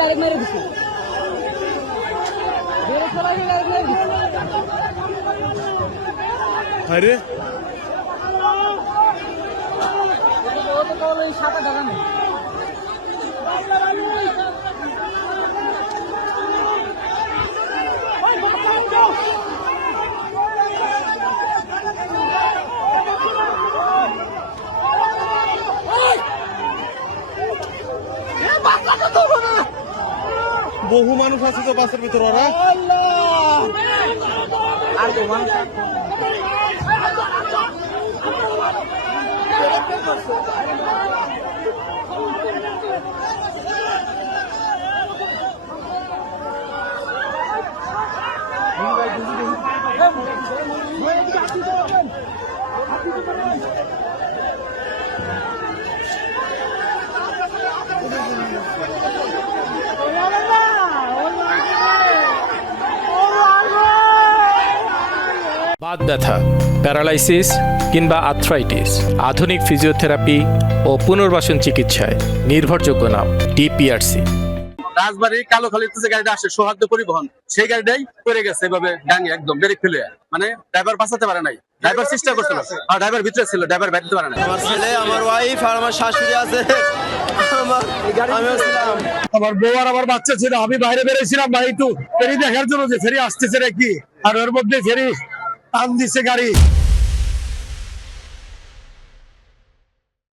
Direct মেরে দিছে আরে সাদা দাদা নেই বহু মানুষ আছে তো বাসের ভিতর ওরা আর তো মানুষ বাত ব্যথা, প্যারালাইসিস কিংবা আর্থ্রাইটিস, আধুনিক ফিজিওথেরাপি ও পুনর্বাসন চিকিৎসায় নির্ভরযোগ্য নাম ডিপিআরসি। রাজবাড়ী কালোখালীতে যে গাড়িটা আসে সৌহার্দ্য পরিবহন, সেই গাড়িটাই পড়ে গেছে এভাবে ডাঙিয়ে একদম ব্রেক ফেলে, মানে ড্রাইভার বাঁচাতে পারে নাই। ড্রাইভার চেষ্টা করছিল, আর ড্রাইভার ভিতরে ছিল, ড্রাইভার বাইতে পারে নাই। আমার ছেলে, আমার ওয়াইফ আর আমার শাশুড়ি আছে, আমিও ছিলাম। আমার বউ আর আমার বাচ্চা ছিল। আমি বাইরে বেরিয়েছিলাম ভাই একটু ফেরি দেখার জন্য যে ফেরি আসতেছে নাকি, আর ওর মধ্যে ফেরি টান দিচ্ছে গাড়ি।